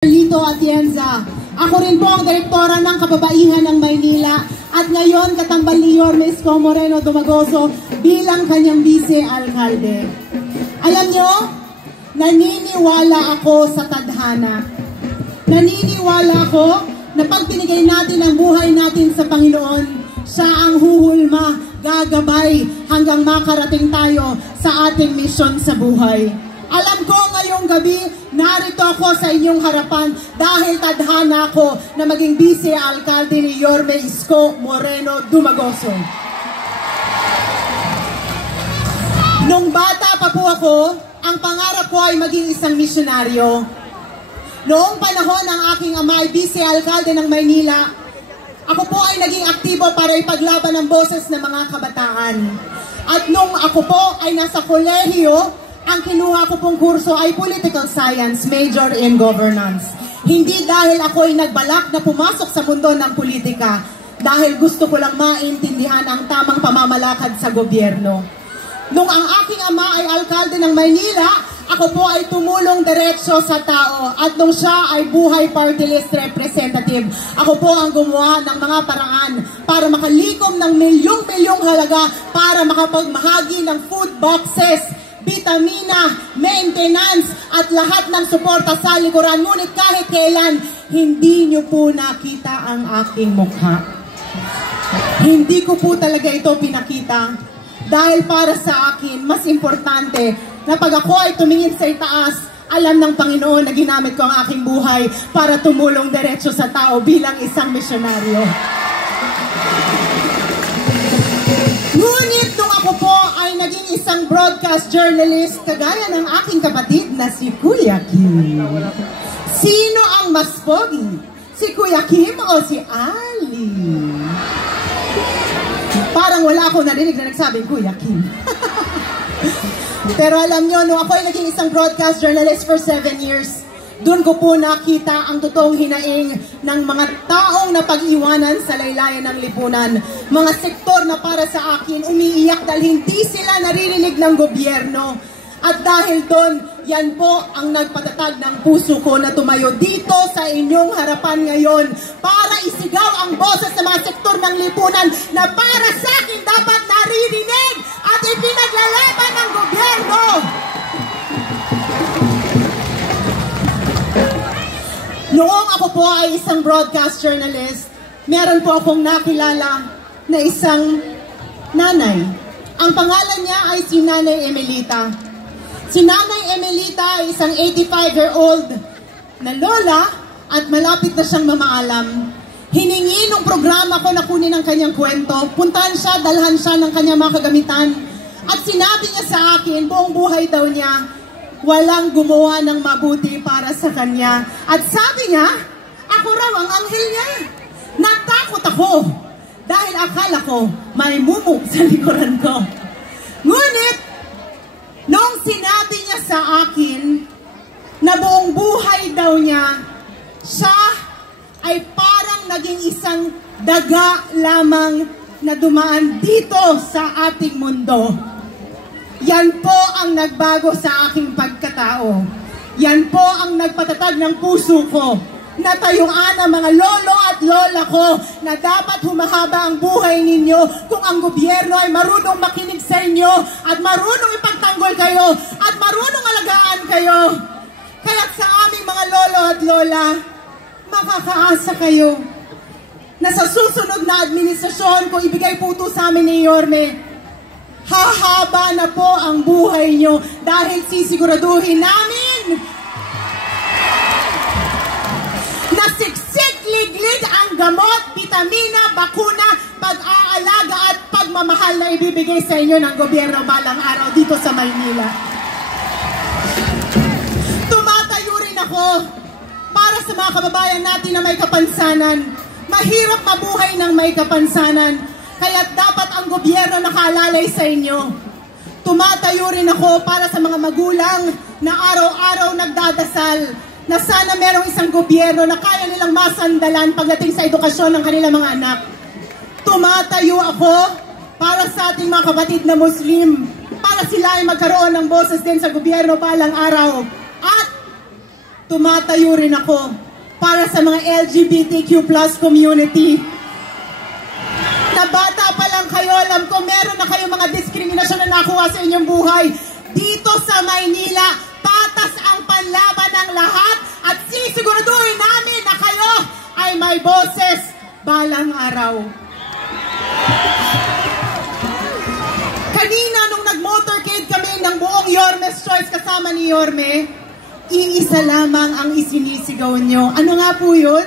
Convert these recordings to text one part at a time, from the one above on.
Lito Atienza. Ako rin po ang direktora ng Kababaihan ng Maynila at ngayon katambal ni Yorme Isko Moreno Dumagoso bilang kanyang vice-alkalde. Alam nyo, naniniwala ako sa tadhana. Naniniwala ako na pag binigay natin ang buhay natin sa Panginoon, siya ang huhulma, gagabay hanggang makarating tayo sa ating misyon sa buhay. Alam ko ngayong gabi, narito ako sa inyong harapan dahil tadhana ko na maging vice-alkalde ni Yorme Isko Moreno Dumagoso. Nung bata pa po ako, ang pangarap ko ay maging isang misyonaryo. Noong panahon ng aking ama ay vice-alkalde ng Maynila, ako po ay naging aktibo para ipaglaban ang boses ng mga kabataan. At nung ako po ay nasa kolehiyo, ang kinuha ko pong kurso ay Political Science, major in Governance. Hindi dahil ako ay nagbalak na pumasok sa mundo ng politika, dahil gusto ko lang maintindihan ang tamang pamamalakad sa gobyerno. Nung ang aking ama ay alkalde ng Maynila, ako po ay tumulong diretso sa tao. At nung siya ay buhay party list representative, ako po ang gumawa ng mga paraan para makalikom ng milyong-milyong halaga para makapagmahagi ng food boxes, vitamina, maintenance, at lahat ng suporta sa likuran. Ngunit kahit kailan, hindi nyo po nakita ang aking mukha. Hindi ko po talaga ito pinakita. Dahil para sa akin, mas importante na pag ako ay tumingin sa itaas, alam ng Panginoon na ginamit ko ang aking buhay para tumulong diretso sa tao bilang isang misyonaryo. Ngunit nung ako po ay naging isang broadcast journalist, kagaya ng aking kapatid na si Kuya Kim. Sino ang mas pogi? Si Kuya Kim o si Ali? Parang wala akong narinig na nagsabing Kuya Kim. Pero alam nyo, nung ako ay naging isang broadcast journalist for 7 years, doon ko po nakita ang totoong hinaing ng mga taong napag-iwanan sa laylayan ng lipunan. Mga sektor na para sa akin umiiyak dahil hindi sila naririnig ng gobyerno. At dahil doon, yan po ang nagpatatag ng puso ko na tumayo dito sa inyong harapan ngayon para isigaw ang boses sa mga sektor ng lipunan na para sa akin dapat naririnig at ipinaglalaban ng gobyerno. Noong ako po ay isang broadcast journalist, meron po akong nakilala na isang nanay. Ang pangalan niya ay si Nanay Emelita. Si Nanay Emelita ay isang 85-year-old na lola at malapit na siyang mamaalam. Hiningi nung programa ko na kunin ang kanyang kwento. Puntahan siya, dalhan siya ng kanyang mga kagamitan. At sinabi niya sa akin, buong buhay daw niya, walang gumawa ng mabuti para sa kanya. At sabi niya, ako raw ang anghel niya. Natakot ako dahil akala ko may mumu sa likuran ko. Ngunit, nung sinabi niya sa akin na buong buhay daw niya, siya ay parang naging isang daga lamang na dumaan dito sa ating mundo. Yan po ang nagbago sa aking pagkatao. Yan po ang nagpatatag ng puso ko. Natayuan ang mga lolo at lola ko na dapat humahaba ang buhay ninyo kung ang gobyerno ay marunong makinig sa inyo at marunong ipagtanggol kayo at marunong alagaan kayo. Kaya sa aming mga lolo at lola, makakaasa kayo na sa susunod na administrasyon, kung ibigay po ito sa amin ni Yorme, hahaba na po ang buhay nyo dahil sisiguraduhin namin na siksik-liglig ang gamot, vitamina, bakuna, pag-aalaga at pagmamahal na ibibigay sa inyo ng gobyerno balang araw dito sa Maynila. Tumatayo rin ako para sa mga kababayan natin na may kapansanan. Mahirap mabuhay ng may kapansanan. Kaya dapat ang gobyerno nakaalalay sa inyo. Tumatayo rin ako para sa mga magulang na araw-araw nagdadasal na sana merong isang gobyerno na kaya nilang masandalan pagdating sa edukasyon ng kanilang mga anak. Tumatayo ako para sa ating mga kapatid na Muslim, para sila ay magkaroon ng boses din sa gobyerno balang araw. At tumatayo rin ako para sa mga LGBTQ+ community. Na bata pa lang kayo, alam ko meron na kayong mga diskriminasyon na nakuha sa inyong buhay. Dito sa Maynila, patas ang panlaban ng lahat at sisiguraduhin namin na kayo ay may boses balang araw. Kanina nung nag-motorcade kami ng buong Yorme's Choice kasama ni Yorme, iisa lamang ang isinisigaw nyo. Ano nga po yun?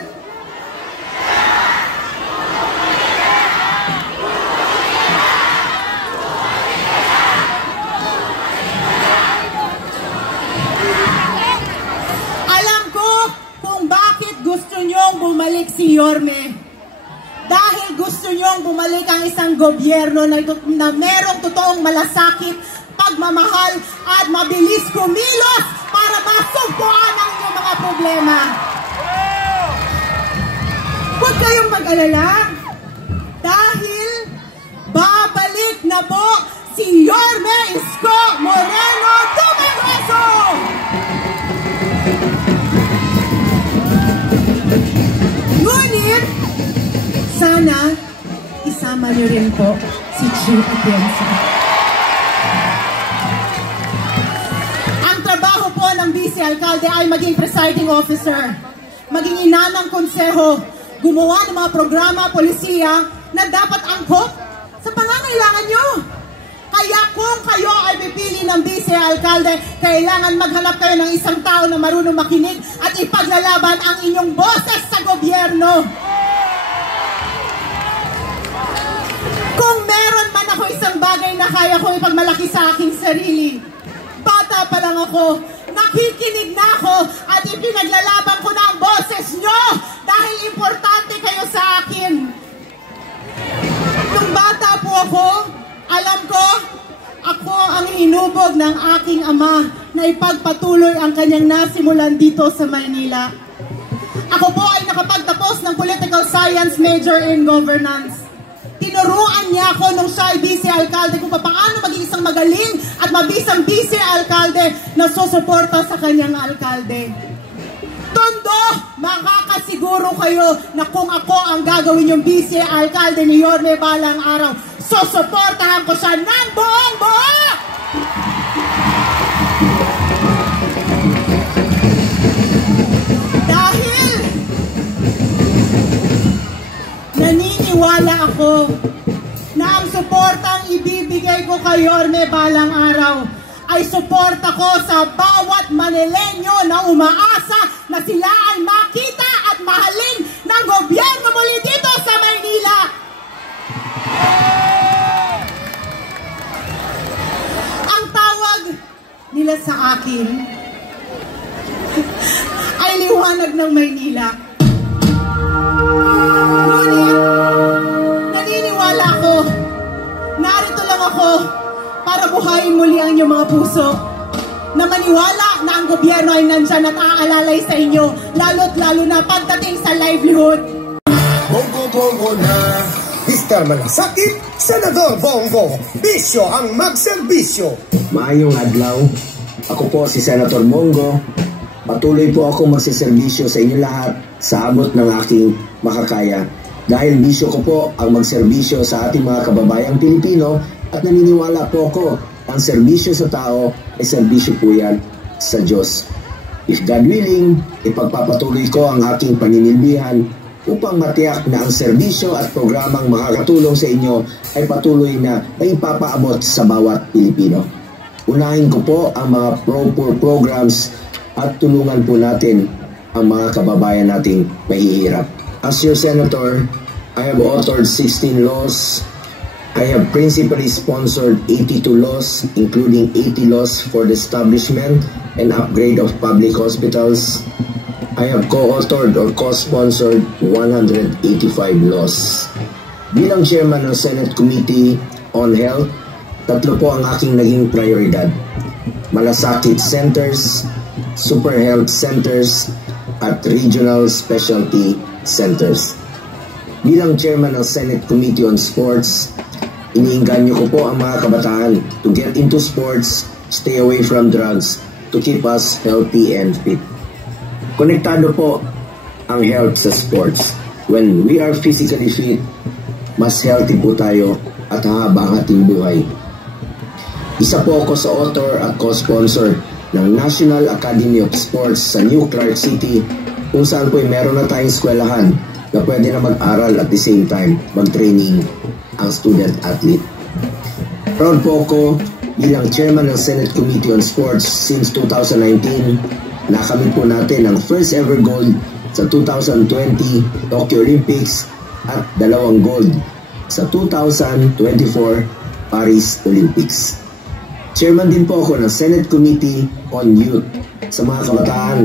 Alam ko kung bakit gusto nyong bumalik si Yorme. Dahil gusto nyong bumalik ang isang gobyerno na merong totoong malasakit, pagmamahal at mabilis kumilos para masumpuan ang inyong mga problema. Huwag kayong mag-alala dahil babalik na po si Yorme Isko Moreno Tumengreso! Ngunit, sana isama niyo rin po si Chief Atienza. Ang trabaho po ng Vice Alcalde ay maging presiding officer, maging ina ng konseho, gumawa ng mga programa, polisiya na dapat angkop sa pangangailangan nyo. Kaya kung kayo ay pipili ng Vice Alcalde, kailangan maghanap kayo ng isang tao na marunong makinig at ipaglalaban ang inyong boses sa gobyerno. Kung meron man ako isang bagay na kaya kong ipagmalaki sa aking sarili, bata pa lang ako, nakikinig na ako at ipinaglalaban ko na ang boses nyo dahil importante kayo sa akin. Nung bata po ako, alam ko, ako ang inubog ng aking ama na ipagpatuloy ang kanyang nasimulan dito sa Maynila. Ako po ay nakapagtapos ng Political Science major in Governance. Tinuruan niya ako nung siya ay Vice Alcalde kung paano maging isang magaling at mabisang Vice Alcalde na susuporta sa kanyang alkalde. Tondo, makakasiguro kayo na kung ako ang gagawin yung Vice Alcalde ni Yorme balang araw, susuportahan ko siya ng buong buo! Dahil naniniwala ako na ang suportang ibibigay ko kay Yorme balang araw ay suporta ko sa bawat Manileño na umaasa na sila ay makita at mahalin ng gobyerno muli dito sa Maynila. Ang tawag nila sa akin ay liwanag ng Maynila. Ngunit, naniniwala ako, narito lang ako para buhayin muli ang inyong mga puso, na maniwala na ang gobyerno ay nandyan at aalalay sa inyo, lalo't lalo na pagdating sa livelihood. Bongo-bongo na, Mr. Malasakit, Senador Bongo, bisyo ang magserbisyo. Maayong adlaw, ako po si Senator Bongo. Patuloy po ako magsiservisyo sa inyo lahat sa abot ng aking makakaya. Dahil bisyo ko po ang magserbisyo sa ating mga kababayang Pilipino at naniniwala po ako ang serbisyo sa tao ay serbisyo po yan sa Diyos. If God willing, ipagpapatuloy ko ang aking paninilbihan upang matiyak na ang serbisyo at programang makakatulong sa inyo ay patuloy na ipapaabot sa bawat Pilipino. Unahin ko po ang mga pro-poor programs at tulungan po natin ang mga kababayan nating mahihirap. As your senator, I have authored 16 laws. I have principally sponsored 82 laws, including 80 laws for the establishment and upgrade of public hospitals. I have co-authored or co-sponsored 185 laws. Bilang chairman ng Senate Committee on Health, tatlo po ang aking naging prioridad. Malasakit Centers, Super Health Centers, at Regional Specialty Centers. Bilang chairman ng Senate Committee on Sports, iniinganyo ko po ang mga kabataan to get into sports, stay away from drugs, to keep us healthy and fit. Konektado po ang health sa sports. When we are physically fit, mas healthy po tayo at hahaba ang ating buhay. Isa po ako sa author at co-sponsor ng National Academy of Sports sa New Clark City, kung saan po meron na tayong eskwelahan na pwede na mag-aral at the same time mag-training ang student-athlete. Proud po ako bilang chairman ng Senate Committee on Sports since 2019. Nakamit po natin ang first ever gold sa 2020 Tokyo Olympics at 2 gold sa 2024 Paris Olympics. Chairman din po ako ng Senate Committee on Youth. Sa mga kabataan,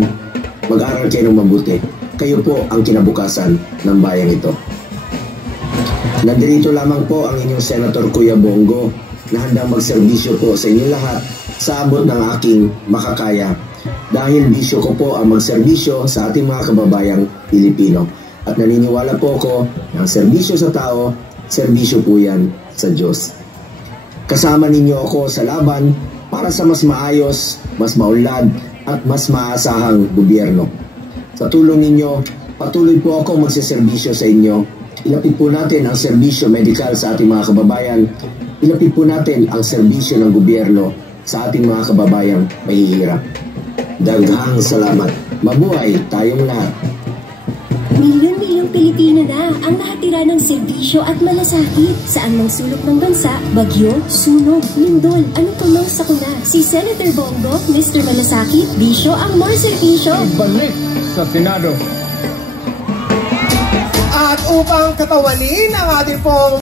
mag-aral kayo ng mabuti. Kayo po ang kinabukasan ng bayang ito. Nandirito lamang po ang inyong Senator Kuya Bongo na handang magserbisyo po sa inyong lahat sa abot ng aking makakaya, dahil bisyo ko po ang magserbisyo sa ating mga kababayang Pilipino. At naniniwala po ako na ang serbisyo sa tao, serbisyo po yan sa Diyos. Kasama ninyo ako sa laban para sa mas maayos, mas maunlad at mas maasahang gobyerno. Sa tulong ninyo, patuloy po ako magseserbisyo sa inyo. Ilapit po natin ang serbisyo medikal sa ating mga kababayan. Ilapit po natin ang serbisyo ng gobyerno sa ating mga kababayang mahihirap. Daghang salamat. Mabuhay tayong lahat. Milyon-milyong Pilipino na ang nakatira ng serbisyo at malasakit. Saan mang sulok ng bansa, bagyo, sunog, lindol, ano pa mang sakuna. Si Senator Bongo, Mr. Malasakit, bisyo ang more serbisyo. Ibalik sa Senado. At upang katawalin ang ating pong